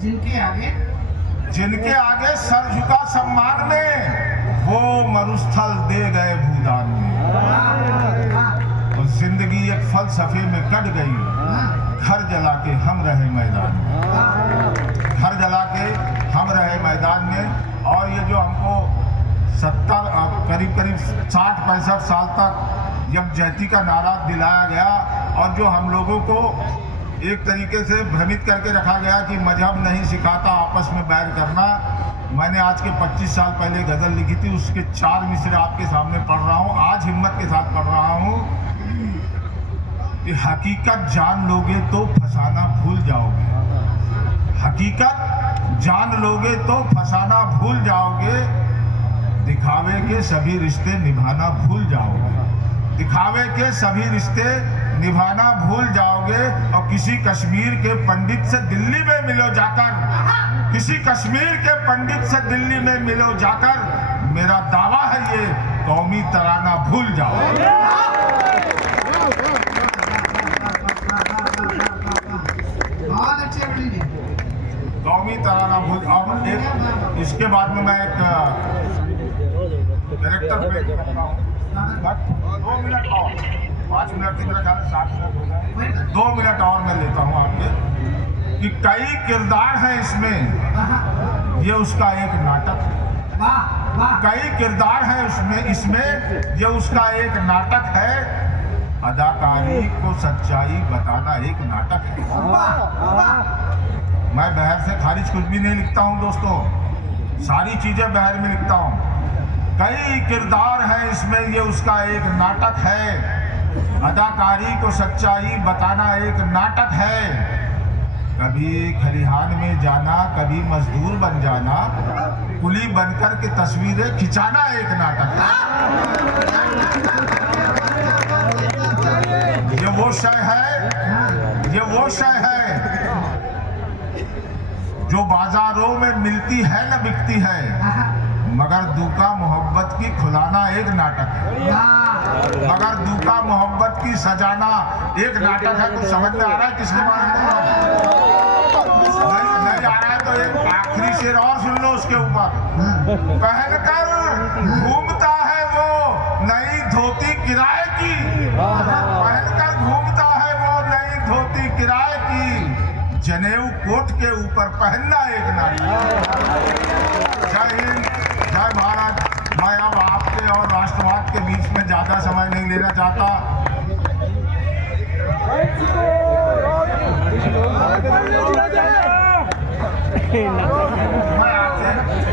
जिनके आगे सर झुका सम्मान में, वो मरुस्थल दे गए भूदान में। और जिंदगी एक फलसफे में कट गई, घर जला के हम रहे मैदान में, घर जला के हम रहे मैदान में। और ये जो हमको 70 करीब 60-65 साल तक जब जयती का नारा दिलाया गया, और जो हम लोगों को एक तरीके से भ्रमित करके रखा गया कि मजहब नहीं सिखाता आपस में बैर करना। मैंने आज के 25 साल पहले गज़ल लिखी थी, उसके 4 मिसरे आपके सामने पढ़ रहा हूँ। आज हिम्मत के साथ पढ़ रहा हूँ कि हकीकत जान लोगे तो फसाना भूल जाओगे, हकीकत जान लोगे तो फसाना भूल जाओगे, दिखावे के सभी रिश्ते निभाना भूल जाओगे, दिखावे के सभी रिश्ते निभाना भूल जाओगे। और किसी कश्मीर के पंडित से दिल्ली में मिलो जाकर, किसी कश्मीर के पंडित से दिल्ली में मिलो जाकर, मेरा दावा है ये कौमी तराना भूल जाओगे। कौमी तराना भूल। और एक इसके बाद में मैं एक कैरेक्टर पे करता हूँ, 2 मिनट और 5 मिनट की मेरा ख्याल 7 मिनट हो गए, 2 मिनट और मैं लेता हूँ आपके। कि कई किरदार हैं इसमें, ये उसका एक नाटक है। कई किरदार हैं इसमें ये उसका एक नाटक है। अदाकारी को सच्चाई बताना एक नाटक है। मैं बहर से खारिज कुछ भी नहीं लिखता हूँ दोस्तों, सारी चीजें बहर में लिखता हूँ। कई किरदार हैं इसमें, ये उसका एक नाटक है। अदाकारी को सच्चाई बताना एक नाटक है। कभी खलिहान में जाना, कभी मजदूर बन जाना, कुली बनकर के तस्वीरें खिंचाना एक नाटक है। ये वो शय है, ये वो शय है जो बाजारों में मिलती है न बिकती है, मगर दूका मोहब्बत की खुलाना एक नाटक है, मगर दूका मोहब्बत की सजाना एक नाटक है। कुछ समझ में आ रहा है किसके बारे में? नहीं आ रहा है तो एक आखिरी शेर और सुन लो उसके ऊपर। पहनकर घूमता है वो नई धोती किराए की, पहनकर घूमता है वो नई धोती किराए की, जनेऊ कोट के ऊपर पहनना एक नाटक। जय हिंद, जय भारत। मैं अब आपके और राष्ट्रवाद के बीच में ज्यादा समय नहीं लेना चाहता।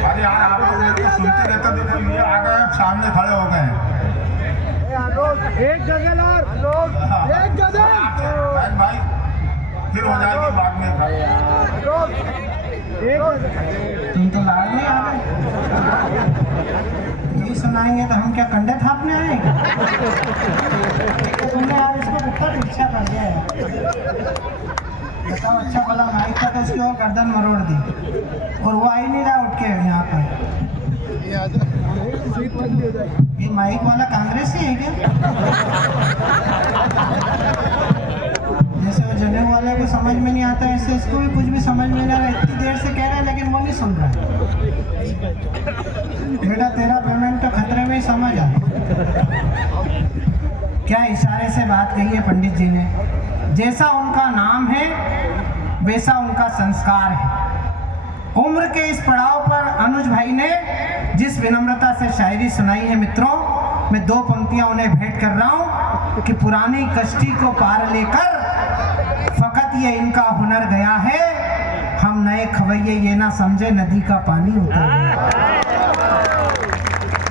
अरे यार आप लोग तो सुनते रहते, देखो ये आ गए सामने खड़े हो गए हैं। एक गजल और एक गजल भाई फिर हो जाएगी बाद में। तुम तो लाड नहीं आ रहे, ये सुनाएंगे तो हम क्या कंधे थापने आएंगे? तुमने यार इसको कितना पीछा कर दिया है। बताओ, अच्छा भला माइक था तो उसकी और गर्दन मरोड़ दी, और वो आ ही नहीं रहा उठ के यहाँ पर। ये माइक वाला कांग्रेस ही है क्या? जैसे वो जनेऊ वाले को समझ में नहीं आता, ऐसे इसको भी कुछ भी समझ में नहीं आ रहा। इतनी देर से कह रहा है लेकिन वो नहीं सुन रहा है। बेटा तेरा पेमेंट तो खतरे में ही, समझ आ। क्या इशारे से बात कही है पंडित जी ने। जैसा उनका नाम है वैसा उनका संस्कार है। उम्र के इस पड़ाव पर अनुज भाई ने जिस विनम्रता से शायरी सुनाई है मित्रों, मैं 2 पंक्तियां उन्हें भेंट कर रहा हूं कि पुरानी कश्ती को पार लेकर फकत ये इनका हुनर गया है, हम नए खवैये ये ना समझे नदी का पानी उतर गया।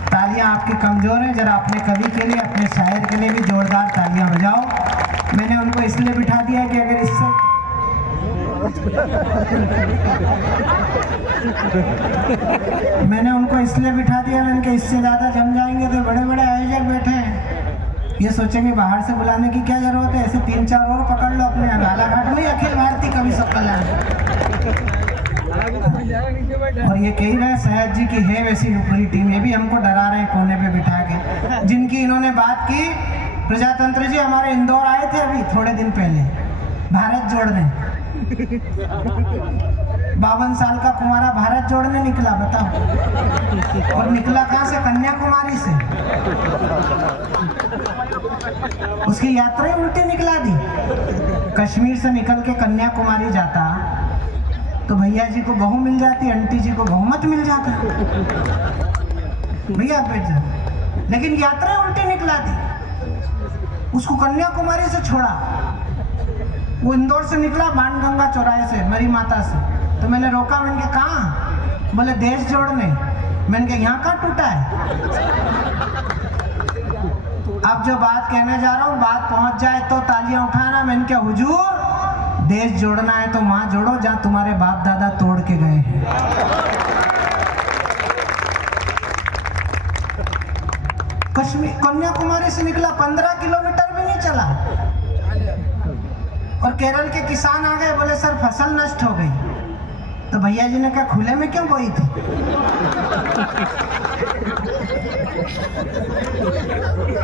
तालियां आपकी कमजोर हैं, जरा अपने कवि के लिए, अपने शायर के लिए भी जोरदार तालियां बजाओ। मैंने उनको इसलिए बिठा दिया कि अगर इससे मैंने उनको इसलिए बिठा दिया कि इससे ज्यादा जम जाएंगे तो बड़े बड़े आयोजक बैठे हैं, ये सोचेंगे बाहर से बुलाने की क्या जरूरत है, ऐसे 3-4 और पकड़ लो अपने गालाघाट में, अखिल भारतीय कवि सम्मेलन। और ये कह रहे हैं सयाज जी की है वैसी ऊपरी टीम, ये भी हमको डरा रहे हैं कोने पे बिठा के। जिनकी इन्होंने बात की, प्रजातंत्र जी हमारे इंदौर आए थे अभी थोड़े दिन पहले भारत जोड़ने। 52 साल का कुंवारा भारत जोड़ने निकला, बताओ। और निकला कहाँ से? कन्याकुमारी से। उसकी यात्रा ही उल्टी निकला दी। कश्मीर से निकल के कन्याकुमारी जाता तो भैया जी को बहू मिल जाती, आंटी जी को बहुमत मिल जाता। भैया बेटा, लेकिन यात्रा उल्टी निकला दी। उसको कन्याकुमारी से छोड़ा, वो इंदौर से निकला बाणगंगा चौराहे से, मरी माता से। तो मैंने रोका, मैंने कहा कहाँ? बोले देश जोड़ने। मैंने कहा यहाँ कहाँ टूटा है? अब जो बात कहने जा रहा हूँ, बात पहुंच जाए तो तालियां उठाना। मैंने कहा हुजूर, देश जोड़ना है तो वहां जोड़ो जहां तुम्हारे बाप दादा तोड़ के गए हैं। कश्मीर कन्याकुमारी से निकला, 15 किलोमीटर भी नहीं चला और केरल के किसान आ गए, बोले सर फसल नष्ट हो गई। तो भैया जी ने कहा खुले में क्यों बोई थी?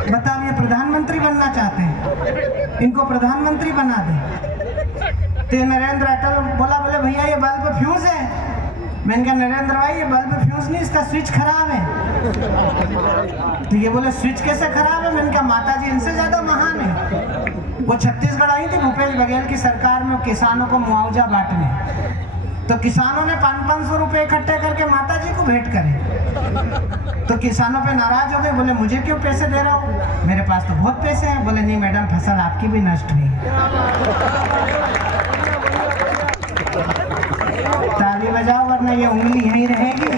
बताओ, ये प्रधानमंत्री बनना चाहते हैं, इनको प्रधानमंत्री बना दे। तो नरेंद्र अटल बोला, बोले भैया ये बल्ब फ्यूज है। मैंने कहा नरेंद्र भाई ये बल्ब फ्यूज नहीं, इसका स्विच खराब है। तो ये बोले स्विच कैसे खराब है? मैंने कहा माता जी इनसे ज्यादा महान है। वो छत्तीसगढ़ आई थी भूपेश बघेल की सरकार में किसानों को मुआवजा बांटने। तो किसानों ने 500-500 रुपए इकट्ठे करके माता जी को भेंट करे। तो किसानों पे नाराज हो गए, बोले मुझे क्यों पैसे दे रहा हो, मेरे पास तो बहुत पैसे हैं। बोले नहीं मैडम, फसल आपकी भी नष्ट हुई। ताली बजाओ वरना ये उंगली यहीं रहेगी।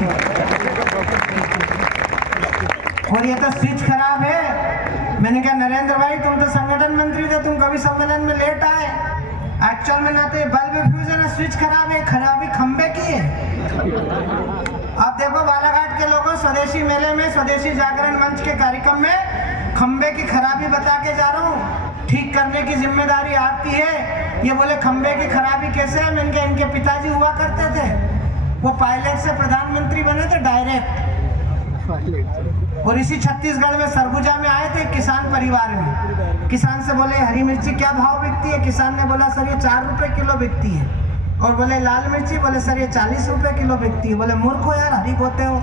और ये तो स्विच खराब है। मैंने कहा नरेंद्र भाई तुम तो संगठन मंत्री थे, तुम कभी सम्मेलन में लेट आए। एक्चुअल में ना तो ये बल्ब फ्यूज है ना स्विच खराब है, खराबी खंबे की है। अब देखो बालाघाट के लोगों, स्वदेशी मेले में, स्वदेशी जागरण मंच के कार्यक्रम में खंबे की खराबी बता के जा रहा हूँ। ठीक करने की जिम्मेदारी आपकी है। ये बोले खंबे की खराबी कैसे है? मैंने कहा इनके पिताजी हुआ करते थे, वो पायलट से प्रधानमंत्री बने थे डायरेक्ट। और इसी छत्तीसगढ़ में सरगुजा में आए थे किसान परिवार में। किसान से बोले हरी मिर्ची क्या भाव बिकती है? किसान ने बोला सर ये 4 रुपए किलो बिकती है। और बोले लाल मिर्ची? बोले सर ये 40 रुपए किलो बिकती है। बोले मूर्ख हो यार, हरी बोते हो।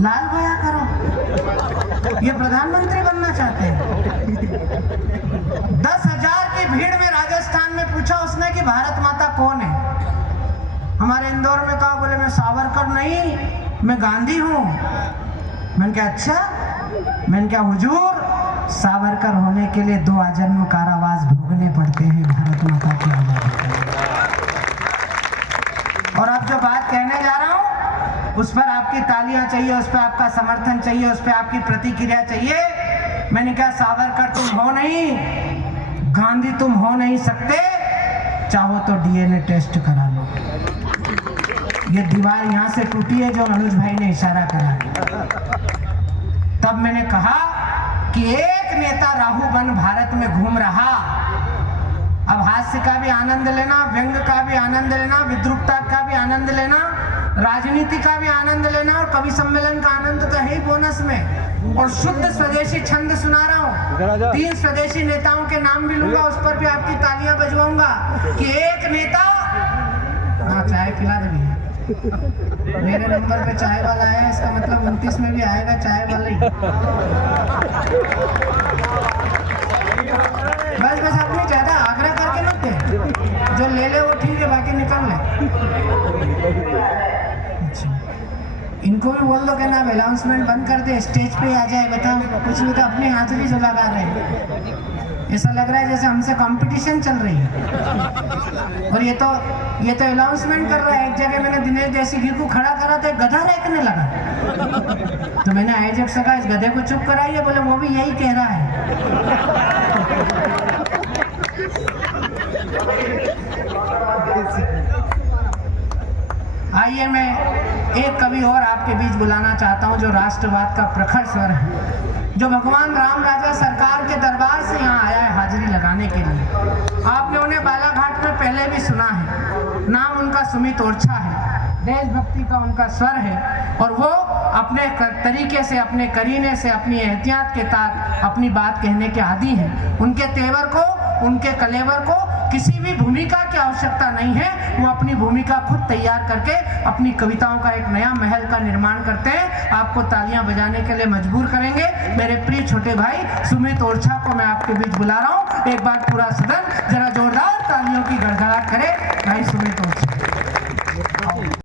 लाल भया करो। ये प्रधानमंत्री बनना चाहते हैं। 10,000 की भीड़ में राजस्थान में पूछा उसने कि भारत माता कौन है? हमारे इंदौर में कहा, बोले मैं सावरकर नहीं, मैं गांधी हूँ। मैंने कहा अच्छा? मैंने कहा हुजूर, सावरकर होने के लिए 2 आजन्म कारावास भोगने पड़ते हैं भारत माता की आजादी। और अब जो बात कहने जा रहा हूँ उस पर आपकी तालियां चाहिए, उस पर आपका समर्थन चाहिए, उस पर आपकी प्रतिक्रिया चाहिए। मैंने कहा सावरकर तुम हो नहीं, गांधी तुम हो नहीं सकते, चाहो तो डीएनए टेस्ट करा लो। ये दीवार यहाँ से टूटी है जो अनुज भाई ने इशारा करा। तब मैंने कहा कि एक नेता राहु बन भारत में घूम रहा। अब हास्य का भी आनंद लेना, व्यंग का भी आनंद लेना, विद्रूपता का भी आनंद लेना, राजनीति का भी आनंद लेना और कवि सम्मेलन का आनंद तो है ही बोनस में। और शुद्ध स्वदेशी छंद सुना रहा हूँ। 3 स्वदेशी नेताओं के नाम भी लूंगा, उस पर भी आपकी तालियां बजवाऊंगा कि एक नेता। हाँ चाय पिला दे भैया, मेरे नंबर पे चाय वाला है, इसका मतलब 29 में भी आएगा चाय वाला ही। बस बस अपनी ज्यादा आग्रह करके मत दे, जो ले ले वो ठीक है, बाकी निकल ले। अच्छा, इनको भी बोल दो कि ना अनाउंसमेंट बंद कर दे, स्टेज पे आ जाए। बताओ कुछ नहीं तो अपने हाथ भी जो लगा रहे हैं, ऐसा लग रहा है जैसे हमसे कंपटीशन चल रही है। और ये तो अनाउंसमेंट कर रहा है। एक जगह मैंने दिनेश देसी को खड़ा करा तो एक गधा रेकने लगा, तो मैंने आयोजक से कहा इस गधे को चुप कराइए। बोले वो भी यही कह रहा है। आइए मैं एक कवि और आपके बीच बुलाना चाहता हूं जो राष्ट्रवाद का प्रखर स्वर है, जो भगवान राम राजा सरकार के दरबार से यहाँ आया है हाजिरी लगाने के लिए। आपने उन्हें बालाघाट में पहले भी सुना है। नाम उनका सुमित ओरछा है, देशभक्ति का उनका स्वर है और वो अपने तरीके से, अपने करीने से, अपनी एहतियात के साथ अपनी बात कहने के आदी हैं। उनके तेवर को, उनके कलेवर को किसी भी भूमिका की आवश्यकता नहीं है। वो अपनी भूमिका खुद तैयार करके अपनी कविताओं का एक नया महल का निर्माण करते हैं। आपको तालियां बजाने के लिए मजबूर करेंगे। मेरे प्रिय छोटे भाई सुमित ओरछा को मैं आपके बीच बुला रहा हूँ। एक बार पूरा सदन जरा जोरदार तालियों की गड़गड़ाहट करे।